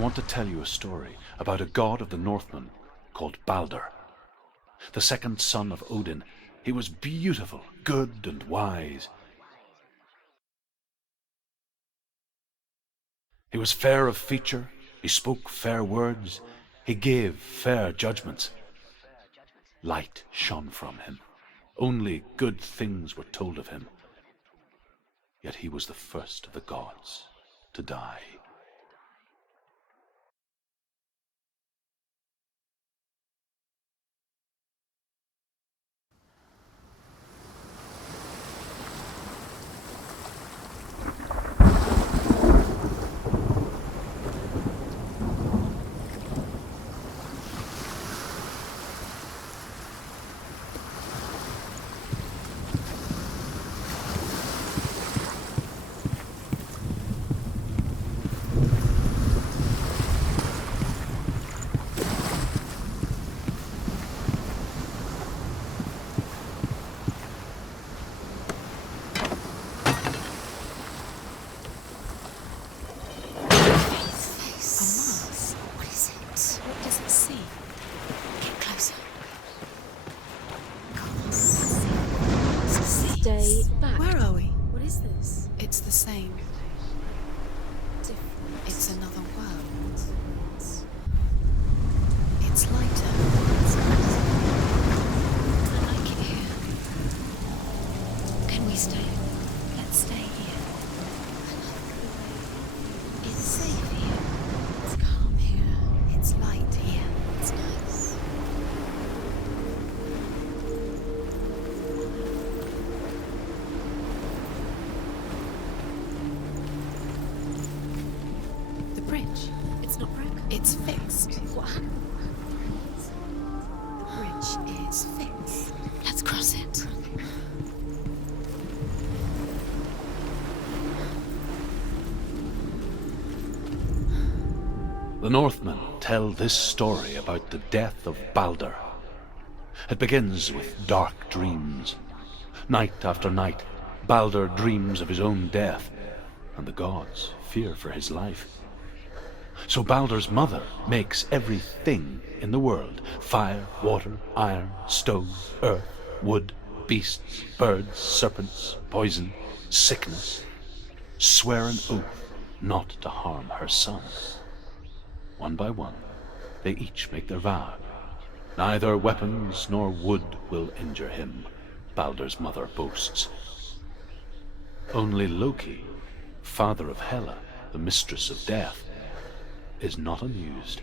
want to tell you a story about a god of the Northmen called Balder. The second son of Odin, he was beautiful, good, and wise. He was fair of feature, he spoke fair words, he gave fair judgments. Light shone from him. Only good things were told of him. Yet he was the first of the gods to die. It's fixed. What happened? The bridge is fixed. Let's cross it. The Northmen tell this story about the death of Balder. It begins with dark dreams. Night after night, Balder dreams of his own death, and the gods fear for his life. So Balder's mother makes everything in the world, fire, water, iron, stone, earth, wood, beasts, birds, serpents, poison, sickness, swear an oath not to harm her son. One by one, they each make their vow. Neither weapons nor wood will injure him, Balder's mother boasts. Only Loki, father of Hela, the mistress of death, is not amused.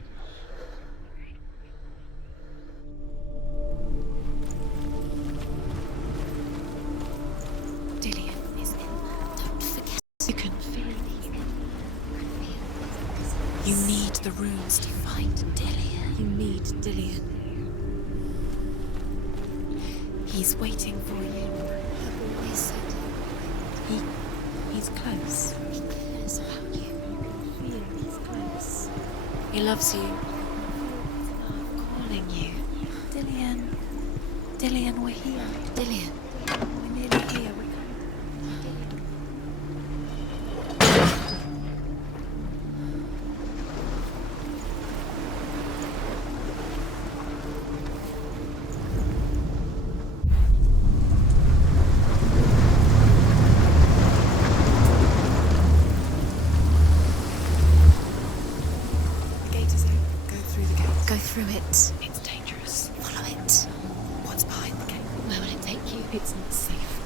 Dillion is in there. Don't forget. You can feel it. You need the runes to find Dillion. You need Dillion. He's waiting for you. I've always said he's close. He cares about you. He's close. He loves you. I'm calling you. Dillion. Dillion, we're here. Dillion. We're nearly here. We're through it. It's dangerous. Follow it. What's behind the gate? Where will it take you? It's not safe.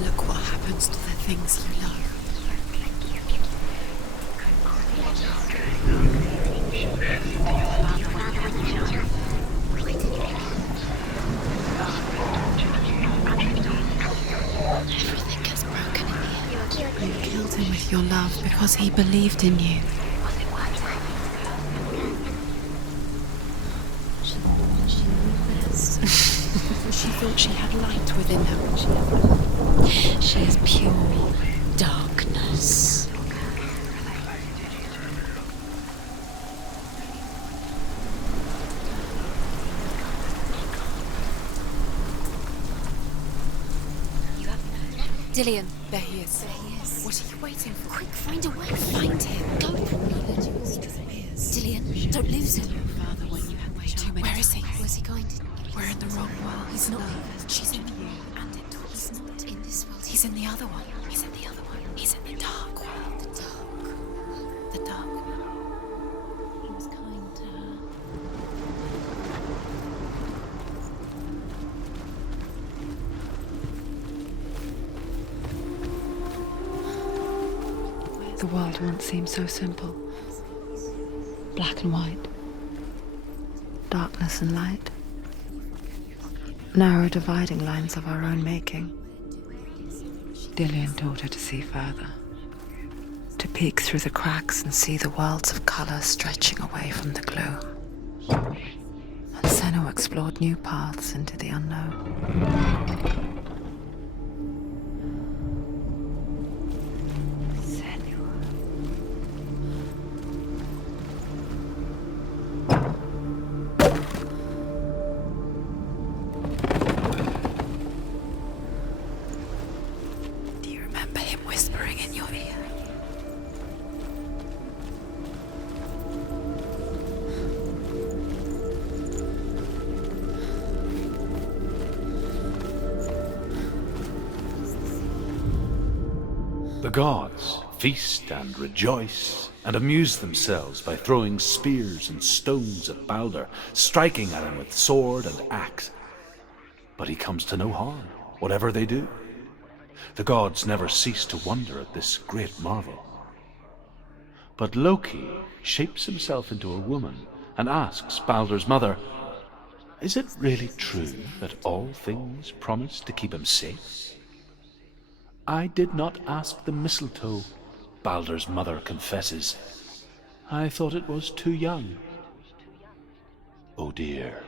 Look what happens to the things you love. Your love because he believed in you. She thought she had light within her. She is pure darkness. Dillion, there he is. There he is. What are you waiting for? Quick, find a way. Find him. Go. Dillion, don't lose him. Father, when you have way too many. Where is he? Where's he going to? We're in the wrong world. He's not. She's in you. And he's not in this world. He's in the other one. He's in the other one. He's in the dark world. The dark. The dark world. He was kind to her. The world once seemed so simple. Black and white. Darkness and light. Narrow dividing lines of our own making. Dillion taught her to see further. To peek through the cracks and see the worlds of color stretching away from the gloom. And Senua explored new paths into the unknown. Whispering in your ear. The gods feast and rejoice and amuse themselves by throwing spears and stones at Baldur, striking at him with sword and axe. But he comes to no harm, whatever they do. The gods never cease to wonder at this great marvel. But Loki shapes himself into a woman and asks Baldur's mother, "Is it really true that all things promise to keep him safe?" "I did not ask the mistletoe," Baldur's mother confesses. "I thought it was too young." Oh dear.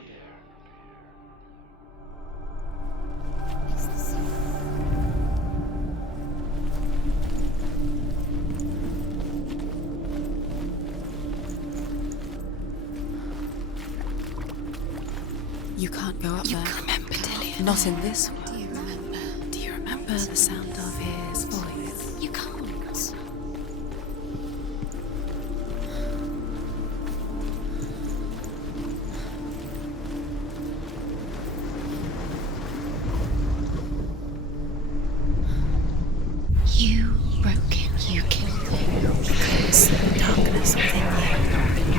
You can't go up there. You remember, Dillion? Not in this world. Do you remember? Do you remember the sound of his voice? You can't. You broke him. You killed him. Because the darkness within you.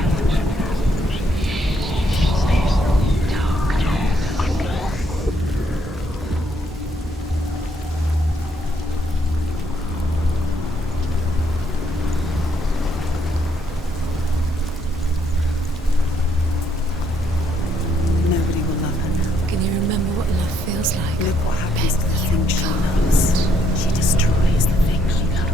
Nobody will love her now. Can you remember what love feels like? Look what happens to the Bet thing you she can't. loves. She destroys the thing she loves.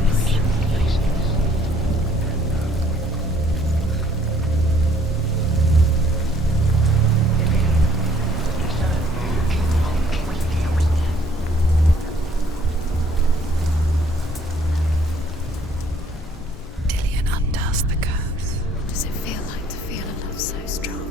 Dillion undoes the curse. What does it feel like to feel a love so strong?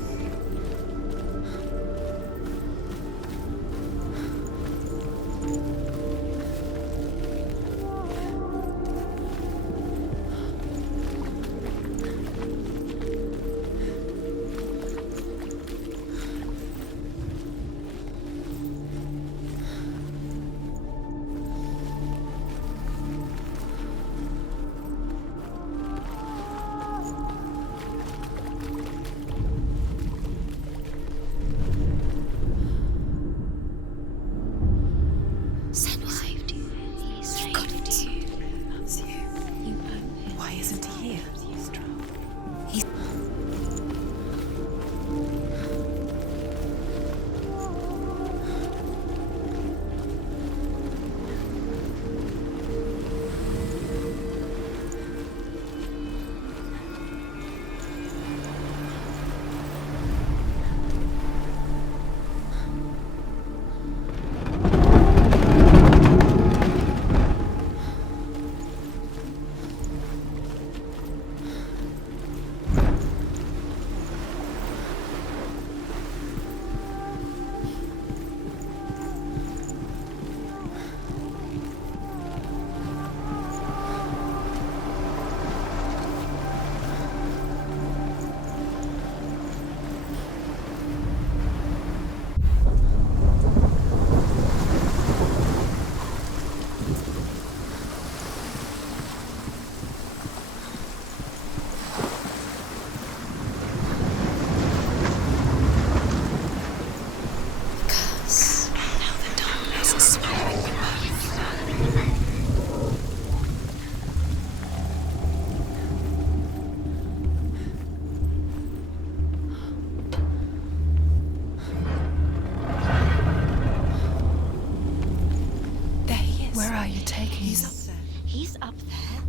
Where are you taking He's me? up there. He's up there.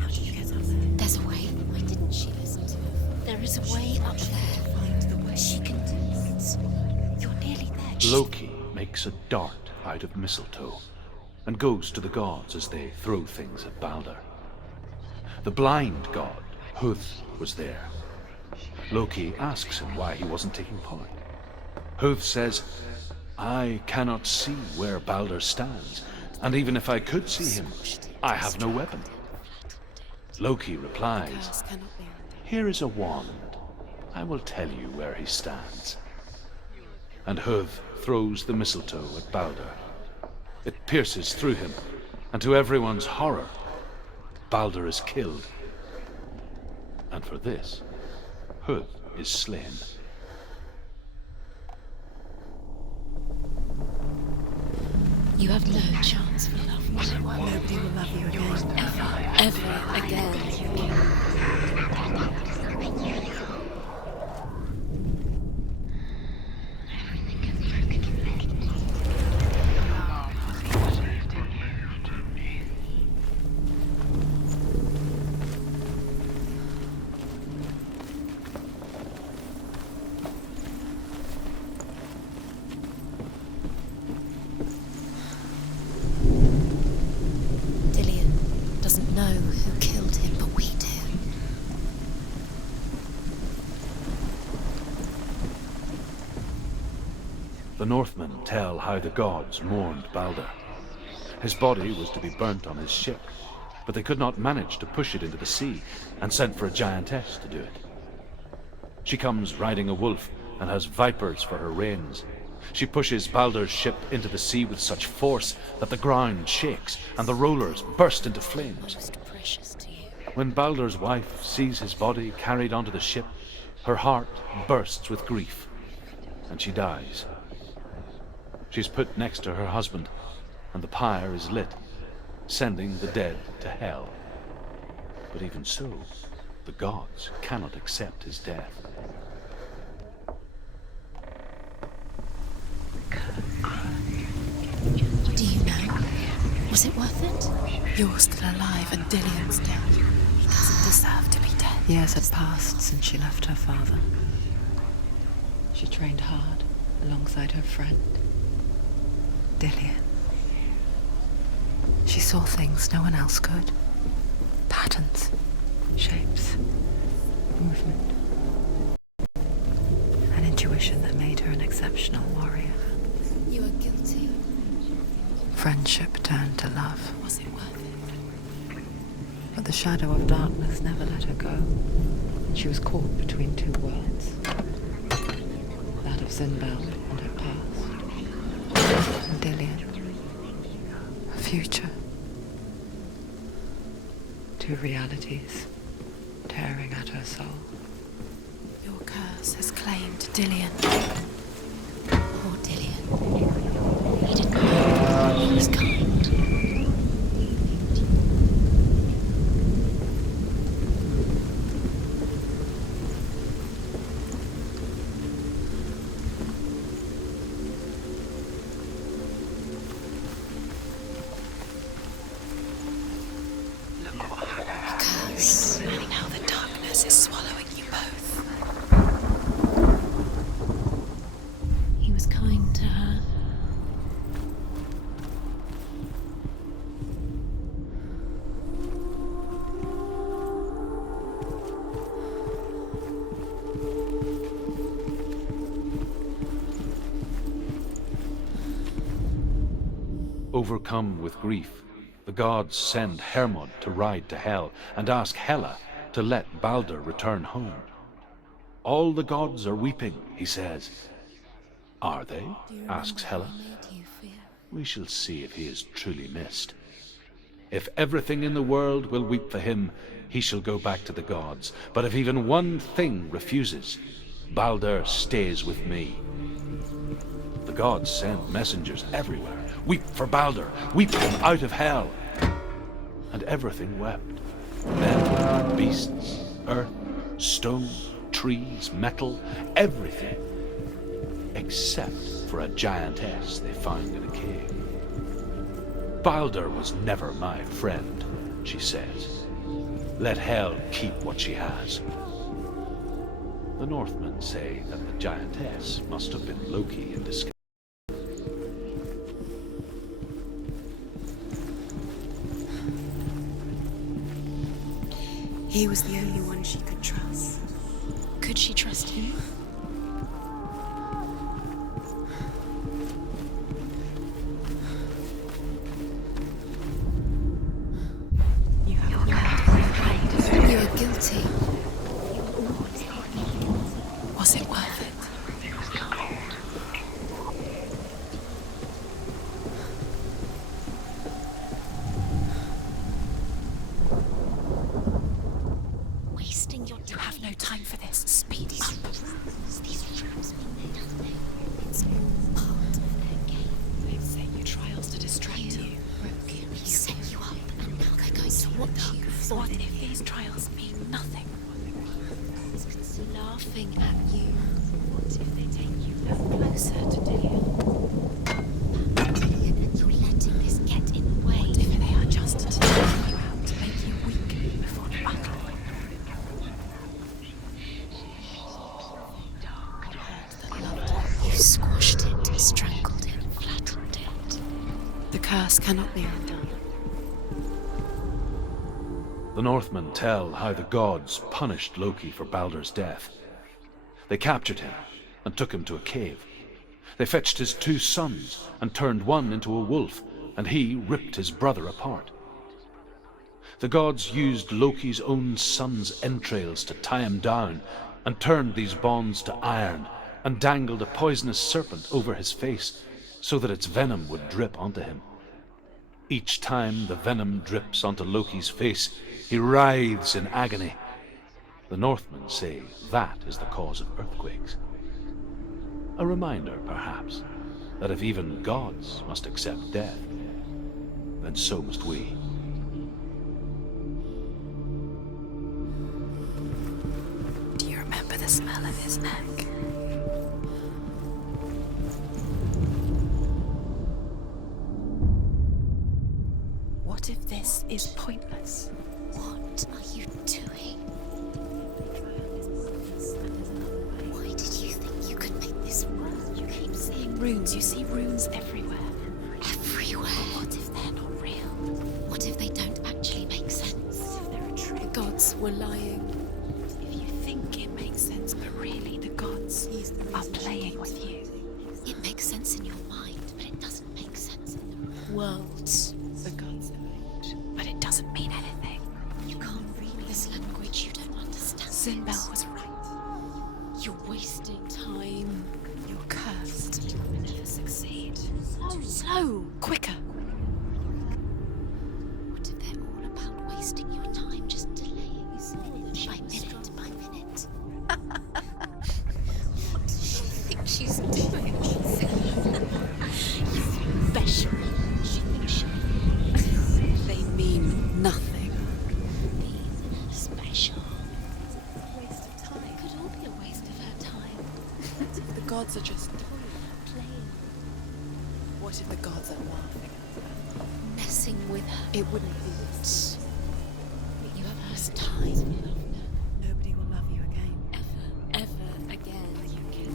How did you get up there? There's a way. Why didn't she listen to her? There is a way up there. Find the way. She can do it. You're nearly there. Loki makes a dart out of mistletoe and goes to the gods as they throw things at Balder. The blind god, Huth, was there. Loki asks him why he wasn't taking part. Huth says, I cannot see where Balder stands, and even if I could see him, I have no weapon. Loki replies, here is a wand. I will tell you where he stands. And Huth throws the mistletoe at Balder. It pierces through him, and to everyone's horror, Balder is killed. And for this, Huth is slain. You have no chance for love. Nobody will love you again. Ever again. Doesn't know who killed him, but we do. The Northmen tell how the gods mourned Balder. His body was to be burnt on his ship, but they could not manage to push it into the sea, and sent for a giantess to do it. She comes riding a wolf and has vipers for her reins. She pushes Balder's ship into the sea with such force that the ground shakes and the rollers burst into flames. Most precious to you. When Balder's wife sees his body carried onto the ship, her heart bursts with grief, and she dies. She's put next to her husband, and the pyre is lit, sending the dead to hell. But even so, the gods cannot accept his death. Do you know? Was it worth it? You're still alive and Dillian's dead. He doesn't deserve to be dead. Years had passed since she left her father. She trained hard alongside her friend, Dillian. She saw things no one else could. Patterns, shapes, movement. An intuition that made her an exceptional warrior. You are guilty. Friendship turned to love. Was it worth it? But the shadow of darkness never let her go. And she was caught between two worlds. That of Zinbel and her past. And Dillian. Her future. Two realities tearing at her soul. Your curse has claimed Dillian. Poor Dillian. He didn't know. He was kind. Curse. And now the darkness is swallowing you both. He was kind to her. Overcome with grief, the gods send Hermod to ride to Hell and ask Hela to let Balder return home. All the gods are weeping, he says. Are they? Asks Hela. We shall see if he is truly missed. If everything in the world will weep for him, he shall go back to the gods. But if even one thing refuses, Balder stays with me. The gods send messengers everywhere. Weep for Balder, weep him out of hell. And everything wept. Men, beasts, earth, stone, trees, metal, everything. Except for a giantess they found in a cave. Baldur was never my friend, she says. Let Hel keep what she has. The Northmen say that the giantess must have been Loki in disguise. He was the only one she could trust. Could she trust him? You are guilty. Was it worth it? Wasting your time. You have no time for this. Speed up. These rooms mean nothing. It's all part of their game. They've set you trials to distract you. We set you up, and now they're going to watch you. What if these trials mean nothing? Laughing at you. What if they take you closer to Dillion? And you're letting this get in the way. What if they are just to take you out, to make you weak before the battle? You squashed it, strangled it, flattened it. The curse cannot be undone. The Northmen tell how the gods punished Loki for Baldur's death. They captured him and took him to a cave. They fetched his 2 sons and turned one into a wolf, and he ripped his brother apart. The gods used Loki's own son's entrails to tie him down and turned these bonds to iron and dangled a poisonous serpent over his face so that its venom would drip onto him. Each time the venom drips onto Loki's face, he writhes in agony. The Northmen say that is the cause of earthquakes. A reminder, perhaps, that if even gods must accept death, then so must we. Do you remember the smell of his neck? What if this is pointless? What are you doing? Why did you think you could make this work? You keep seeing Runes, you see runes everywhere. everywhere. What if they're not real? What if they don't actually make sense? The gods were lying. If you think it makes sense, but really the gods are playing with you. It makes sense in your mind, but it doesn't make sense in the Worlds. The gods emerge, but it doesn't mean anything. You can't read this language, you don't understand. Sinbel was right. You're wasting time. You're cursed. You will never succeed. Slow! Quicker! What if they're all about wasting your time, just delaying by minute by minute? What does she think she's doing? You're special. She thinks she They mean nothing. being special. Waste of time. It could all be a waste of her time. The gods are just Playing, What if the gods are laughing? messing with her. It wouldn't be. You have lost time. Nobody will love you again. Ever again. You can.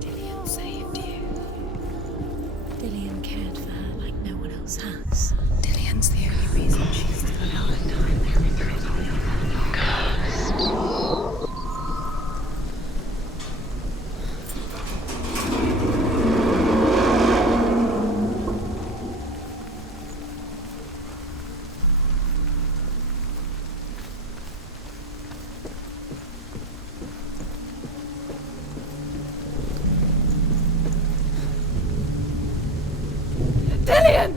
Dillion saved you. Dillion cared for her like no one else has. Dillion's the only reason she's still alive. Dillion!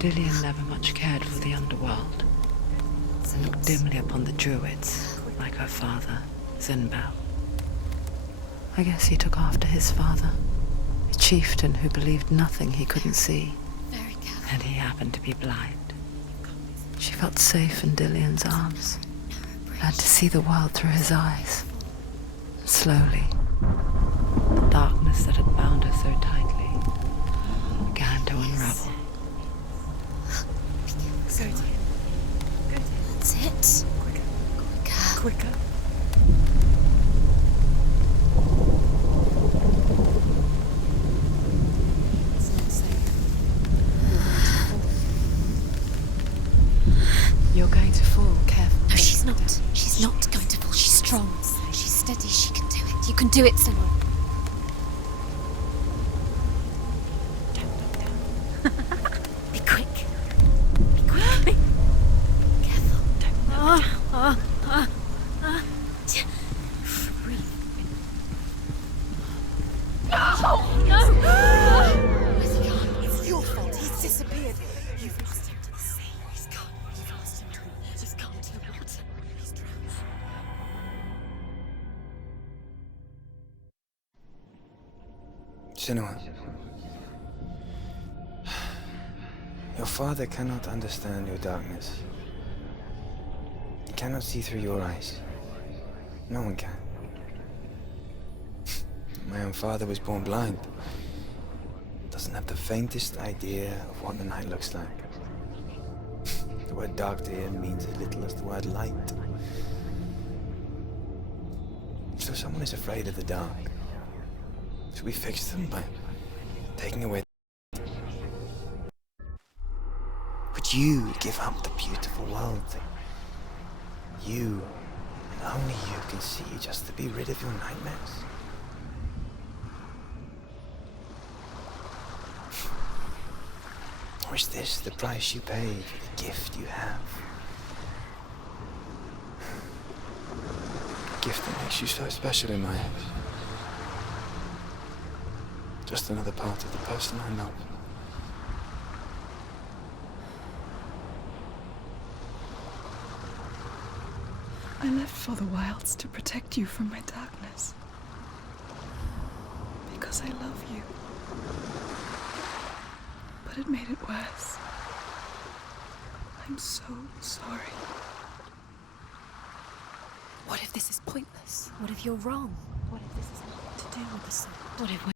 Dillian never much cared for the underworld, and looked dimly upon the druids, like her father, Zinbel. I guess he took after his father, a chieftain who believed nothing he couldn't see, Very careful. and he happened to be blind. She felt safe in Dillian's arms, learned to see the world through his eyes. Slowly, the darkness that had bound her so tightly began to unravel. Go, dear. Go, dear. That's it. Quicker. Quicker. It's not safe. You're going to fall. Careful. No, she's not. She's not going to fall. She's strong. She's steady. She can do it. You can do it, Senua. Be quick. Be quick. Be careful. Breathe. Where's he gone? It's your fault. He's disappeared. You've lost him to the sea. He's gone. You've lost him to the... He's gone to the water. He's drowned. Senua, your father cannot understand your darkness. He cannot see through your eyes. No one can. My own father was born blind. Doesn't have the faintest idea of what the night looks like. The word dark to him means as little as the word light. So someone is afraid of the dark. So we fix them by taking away. Would you give up the beautiful world that you, and only you, can see just to be rid of your nightmares? Or is this the price you pay for the gift you have? A gift that makes you so special in my eyes. Just another part of the person I know. I left for the wilds to protect you from my darkness. Because I love you. But it made it worse. I'm so sorry. What if this is pointless? What if you're wrong? What if this is nothing to do with the sun? What if